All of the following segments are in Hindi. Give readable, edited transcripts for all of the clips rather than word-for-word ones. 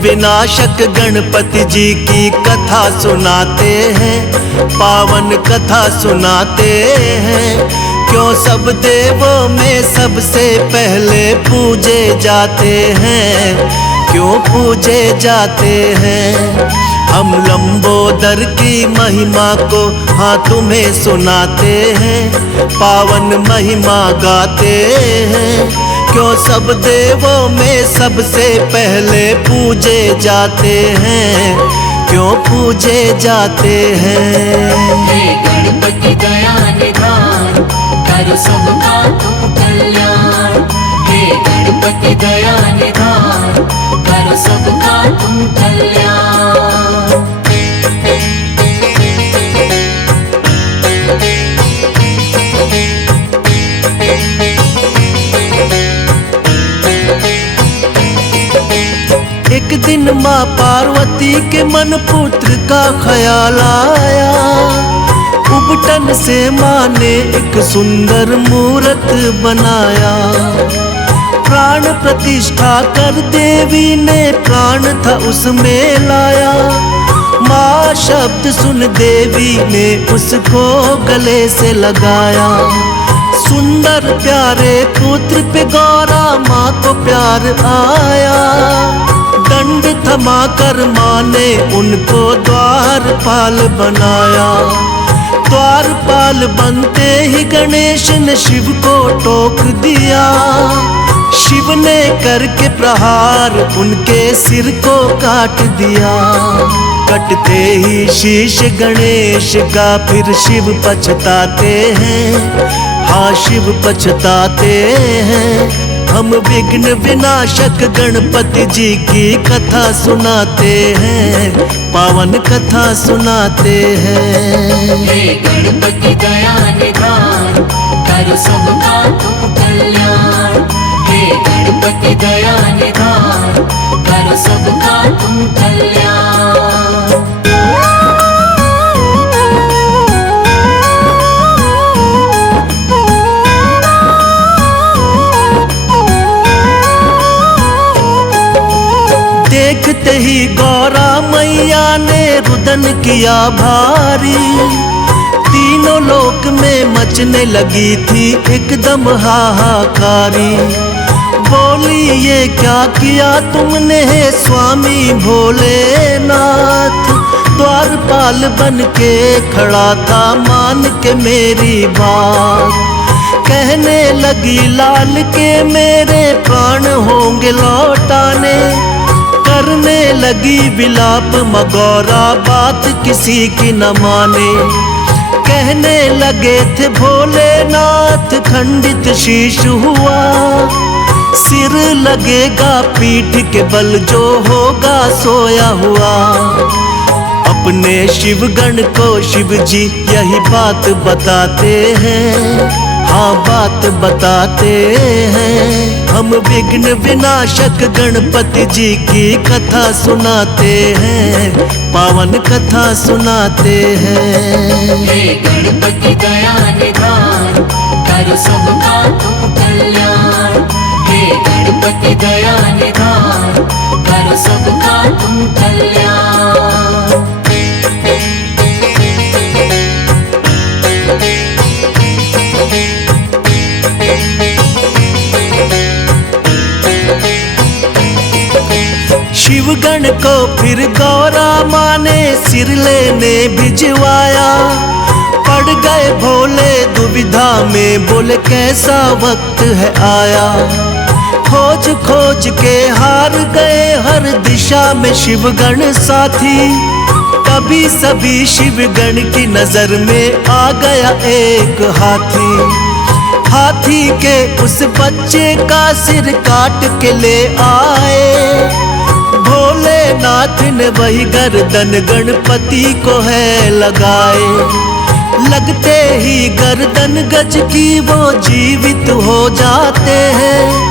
विनाशक गणपति जी की कथा सुनाते हैं, पावन कथा सुनाते हैं। क्यों सब देवों में सबसे पहले पूजे जाते हैं, क्यों पूजे जाते हैं। हम लंबोदर की महिमा को हाँ तुम्हें सुनाते हैं, पावन महिमा गाते हैं। क्यों सब देवों में सबसे पहले पूजे जाते हैं, क्यों पूजे जाते हैं। हे गणपति दया निधान, करो सबका तुम कल्याण। हे गणपति दया निधान, करो सबका तुम कल्याण। एक दिन माँ पार्वती के मन पुत्र का ख्याल आया। उबटन से माँ ने एक सुंदर मूरत बनाया। प्राण प्रतिष्ठा कर देवी ने प्राण था उसमें लाया। माँ शब्द सुन देवी ने उसको गले से लगाया। सुंदर प्यारे पुत्र पे गौरा माँ को प्यार आया। दंड थमा कर माँ ने उनको द्वारपाल बनाया। द्वारपाल बनते ही गणेश ने शिव को टोक दिया। शिव ने करके प्रहार उनके सिर को काट दिया। कटते ही शीश गणेश का फिर शिव पछताते हैं, हाँ शिव पछताते हैं। हम विघ्न विनाशक गणपति जी की कथा सुनाते हैं, पावन कथा सुनाते हैं। हे गणपति दया निधान, करो सबका तुम कल्याण। हे गणपति दया निधान, करो सबका तुम कल्याण। देखते ही गौरा मैया ने रुदन किया भारी। तीनों लोक में मचने लगी थी एकदम हाहाकारी। बोली ये क्या किया तुमने स्वामी भोलेनाथ। द्वारपाल बन के खड़ा था मान के मेरी बात। कहने लगी लाल के मेरे प्राण होंगे लौटाने। करने लगी विलाप मगौरा बात किसी की न माने। कहने लगे थे भोलेनाथ खंडित शीश हुआ। सिर लगेगा पीठ के बल जो होगा सोया हुआ। अपने शिवगण को शिव जी यही बात बताते हैं, हाँ बात बताते हैं। हम विघ्न विनाशक गणपति जी की कथा सुनाते हैं, पावन कथा सुनाते हैं। हे गणपति दया निधान, करो सबका तुम कल्याण। हे गणपति दया निधान, करो सबका तुम कल्याण। शिवगण को फिर गौरा माँ ने सिर लेने भिजवाया। पड़ गए भोले दुविधा में, बोले कैसा वक्त है आया। खोज खोज के हार गए हर दिशा में शिवगण साथी। कभी सभी शिवगण की नजर में आ गया एक हाथी। हाथी के उस बच्चे का सिर काट के ले आए। भोलेनाथ ने वही गर्दन गणपति को है लगाए। लगते ही गर्दन गज की वो जीवित हो जाते हैं।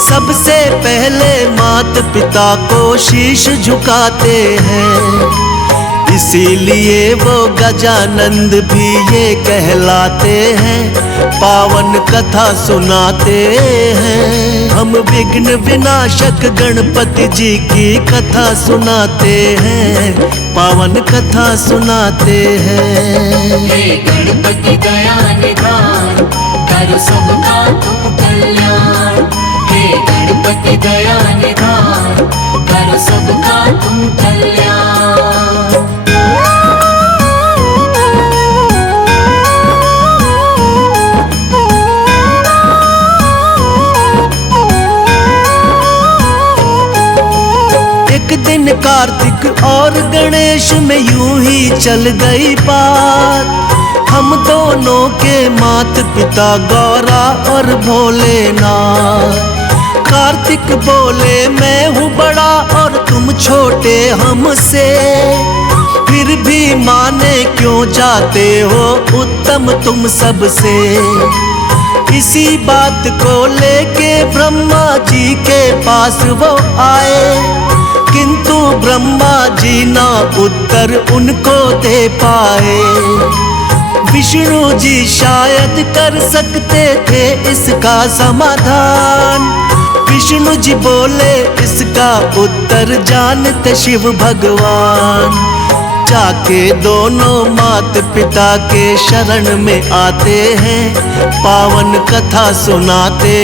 सबसे पहले मात पिता को शीश झुकाते हैं। इसीलिए वो गजानंद भी ये कहलाते हैं, पावन कथा सुनाते हैं। हम विघ्न विनाशक गणपति जी की कथा सुनाते हैं, पावन कथा सुनाते हैं। हे गणपति दया निधान, करो सबका तुम कल्याण। हे गणपति दया निधान, करो सबका तुम कल्याण। एक दिन कार्तिक और गणेश में यूं ही चल गई बात। हम दोनों के मात पिता गौरा और भोलेनाथ। कार्तिक बोले मैं हूँ बड़ा और तुम छोटे हमसे, फिर भी माने क्यों जाते हो उत्तम तुम सबसे। इसी बात को लेके ब्रह्मा जी के पास वो आए, किंतु ब्रह्मा जी ना उत्तर उनको दे पाए। विष्णु जी शायद कर सकते थे इसका समाधान। विष्णु जी बोले इसका उत्तर जानते शिव भगवान। जाके दोनों मात पिता के शरण में आते हैं, पावन कथा सुनाते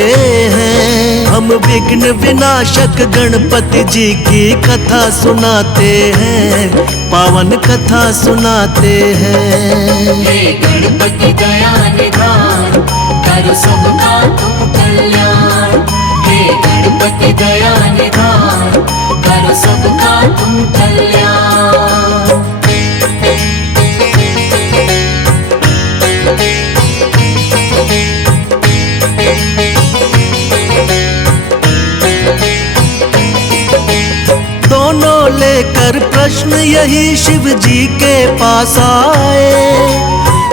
हैं। हम विघ्न विनाशक गणपति जी की कथा सुनाते हैं, पावन कथा सुनाते हैं। हे गणपति दया निधान, करो सबका तुम कल्याण। हे गणपति दया निधान, करो सबका तुम कल्याण। दोनों लेकर प्रश्न यही शिव जी के पास आए।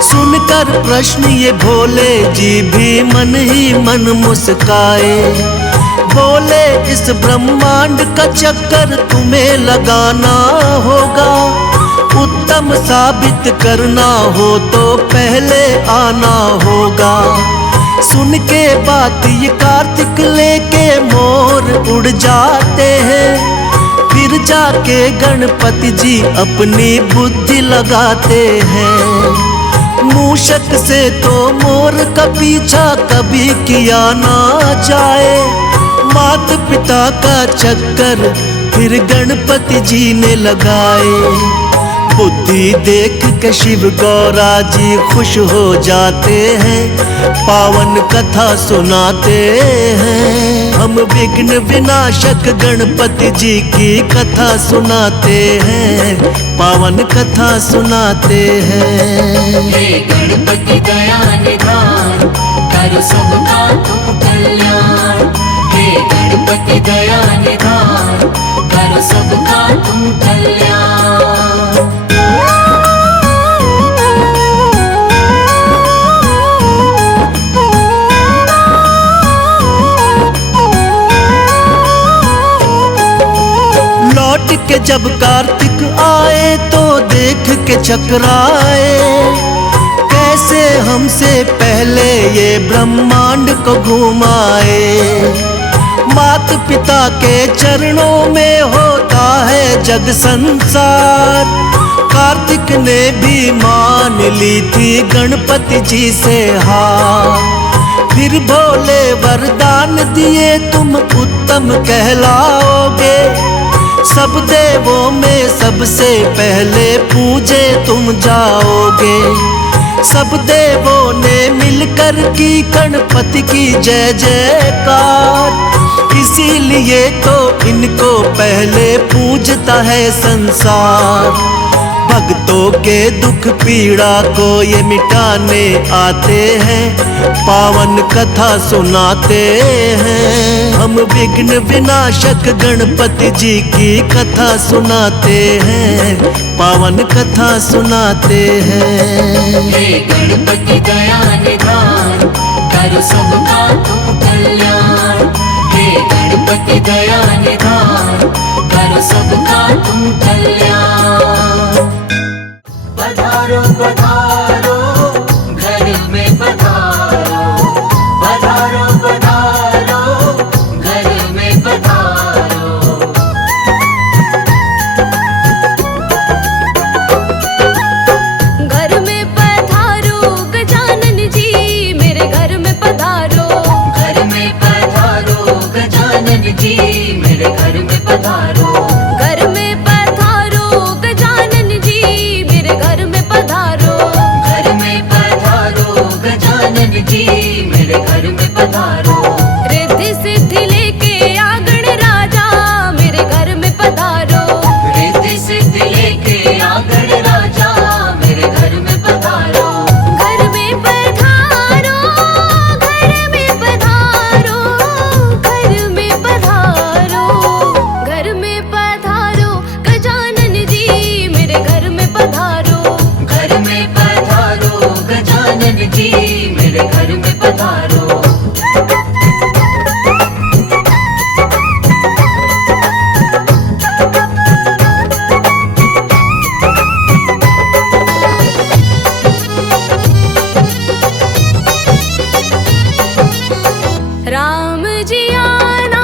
सुनकर प्रश्न ये भोले जी भी मन ही मन मुस्काए। बोले इस ब्रह्मांड का चक्कर तुम्हें लगाना होगा, उत्तम साबित करना हो तो पहले आना होगा। सुन के बात ये कार्तिक लेके मोर उड़ जाते हैं, फिर जाके गणपति जी अपनी बुद्धि लगाते हैं। मूषक से तो मोर का पीछा कभी किया ना जाए, मात पिता का चक्कर फिर गणपति जी ने लगाए। बुद्धि देख के शिव गौरा जी खुश हो जाते हैं, पावन कथा सुनाते हैं। हम विघ्न विनाशक गणपति जी की कथा सुनाते हैं, पावन कथा सुनाते हैं। हे गणपति दया निधान, करो सबका तुम कल्याण। हे गणपति दया निधान, करो सबका तुम कल्याण। लौट के जब कार्तिक आए तो देख के चकराए, कैसे हमसे पहले ये ब्रह्मांड को घुमाए। मात पिता के चरणों में होता है जग संसार। कार्तिक ने भी मान ली थी गणपति जी से हार। फिर भोले वरदान दिए तुम उत्तम कहलाओगे, सब देवों में सबसे पहले पूजे तुम जाओगे। सब देवों ने मिलकर की गणपति की जय जयकार, इसीलिए तो इनको पहले पूजता है संसार। भक्तों के दुख पीड़ा को ये मिटाने आते हैं, पावन कथा सुनाते हैं। हम विघ्न विनाशक गणपति जी की कथा सुनाते हैं, पावन कथा सुनाते हैं। हे गणपति दया निधान, करो सबका तुम कल्याण। हे गणपति दया निधान, करो सबका तुम कल्याण। पधारो पधारो घर में पधारो, पधारो पधारो जी मेरे घर में पधारो। रिद्धि सिद्धि लेके आ गणराजा मेरे घर में पधारो। रिद्धि सिद्धि लेके आ गणराजा मेरे घर में पधारो। घर में पधारो, घर में पधारो, घर में पधारो, घर में पधारो, गजानन जी मेरे घर में पधारो। घर में पधारो गजानन जी मेरे घर में पधारो। राम जी आना,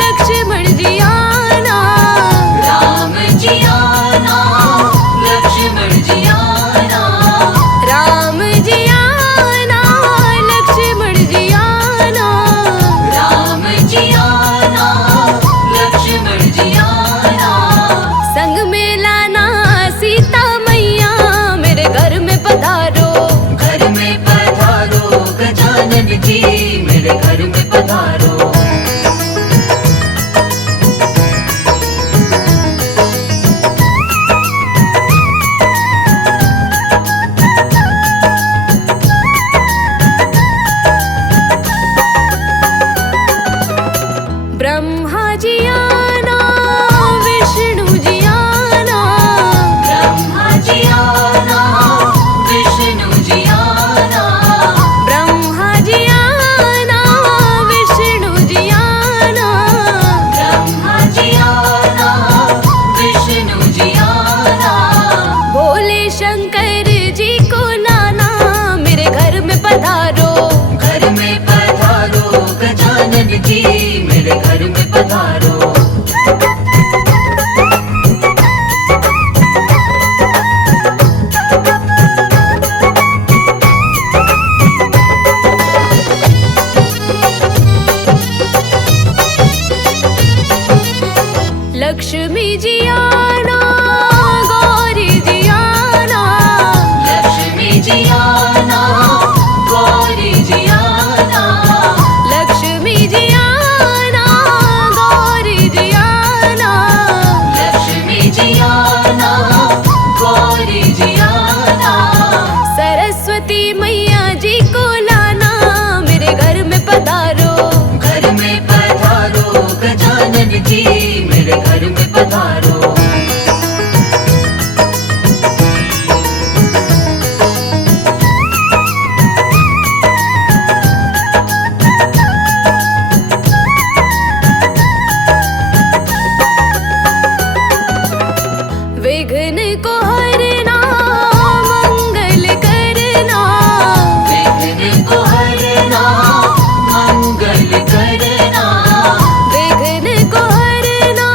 लक्ष्मण जी आना, राम जी आना, लक्ष्मण जी आना। राम जी आना, लक्ष्मण जी आना, राम जी आना, लक्ष्मण जी आना। संग में लाना सीता मैया मेरे घर में पधारो। घर में पधारो गजानन जी मेरे घर में पधारो। ब्रह्मा जी आना, विष्णु जी आना, ब्रह्मा जी आना, विष्णु जी आना। ब्रह्मा जी आना, विष्णु जी आना, ब्रह्मा जी आना, विष्णु जी आना। भोले शंकर जी को लाना मेरे घर में पधारो। घर में पधारो गजानन जी मेरे घर में पधारो। लक्ष्मी जी आना, गौरी जी आना, लक्ष्मी जी आना, गौरी जी आना। लक्ष्मी जी आना, गौरी जी आना, लक्ष्मी जी आना, गौरी जी आना। सरस्वती मैया जी को लाना मेरे घर में पधारो। घर में पधारो गजानन जी मेरे घर में पधारो। विघ्न को हरना, मंगल करना, विघ्न को हरना, मंगल करना। विघ्न को हरना,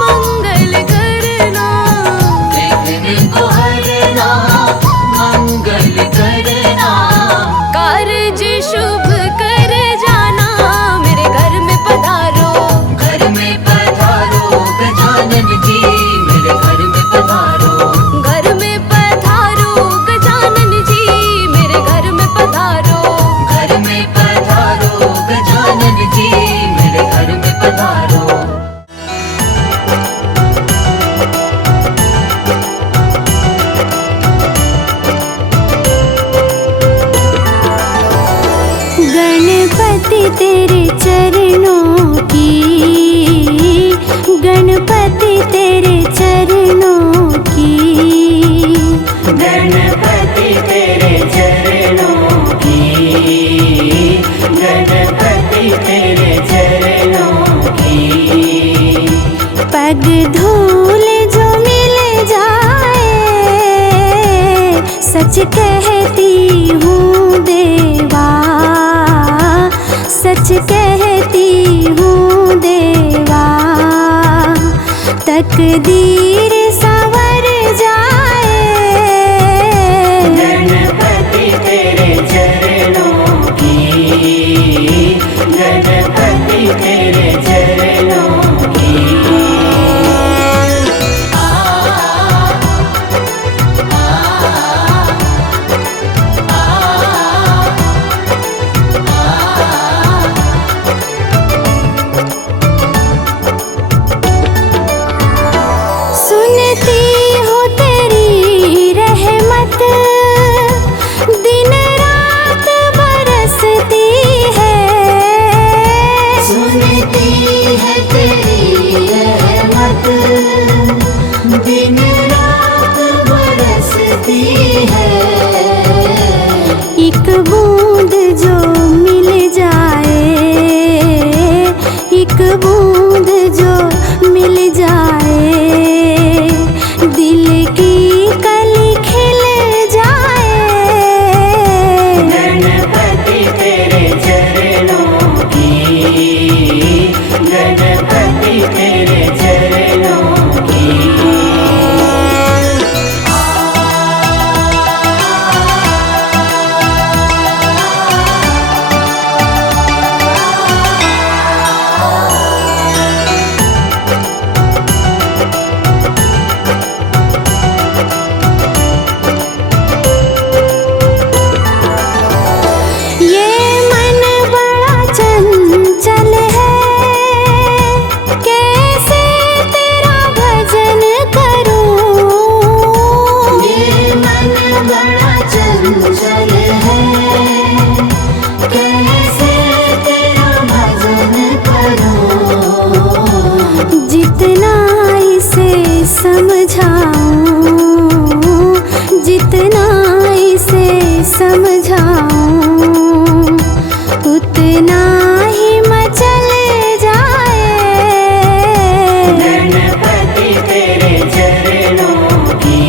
मंगल करना, विघ्न को हरना, मंगल करना। कारज शुभ कर जाना मेरे घर में पधारो। घर में पधारो गजानन जी मेरे घर में पधारो। घर में पधारो गजानन जी मेरे घर में पधारो। घर में पधारो गजानन जी मेरे घर में पधारो। गणपति तेरे चरणों की, गणपति तेरे चरणों की, गणपति तेरे चरणों की, गणपति तेरे चरणों की। पग धूल जो मिल जाए, सच कहती हूँ देवा, सच कहती हूँ देवा। तकदीर संवर जाए, गणपति तेरे चरणों की, गणपति तेरे चरणों की। इतना ही मचल जाए। गणपति तेरे चरणों की,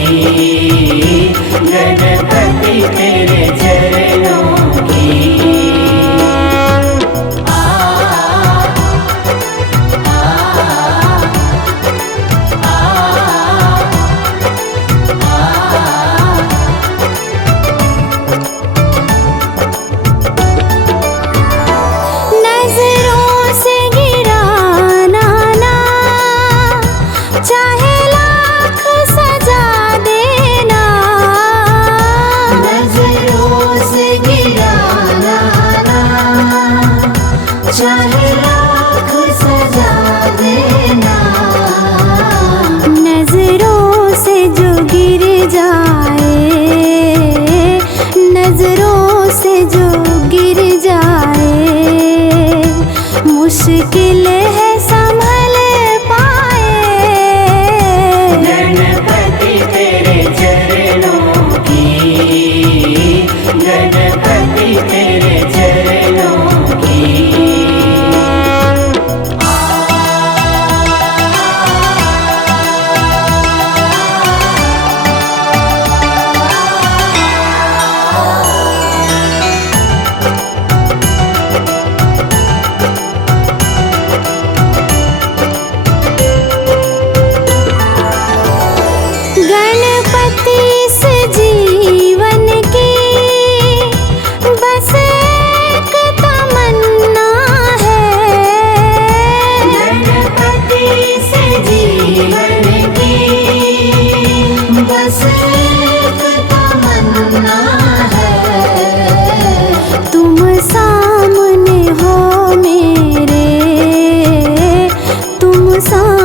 गणपति तेरे चरणों की। नजरों से गिराना ना, चाहे लाख सजा देना। नजरों से गिराना ना, चाहे लाख सजा देना। नजरों से जो गिर जाए, नजरों से जो गिर जाए, मुश्किल है संभल पाए। गणपति तेरे चरणों की, गणपति तेरे चरणों की। गणपति इस जीवन की बस एक तमन्ना है। गणपति इस जीवन की बस एक तमन्ना है। तुम सामने हो मेरे, तुम सामने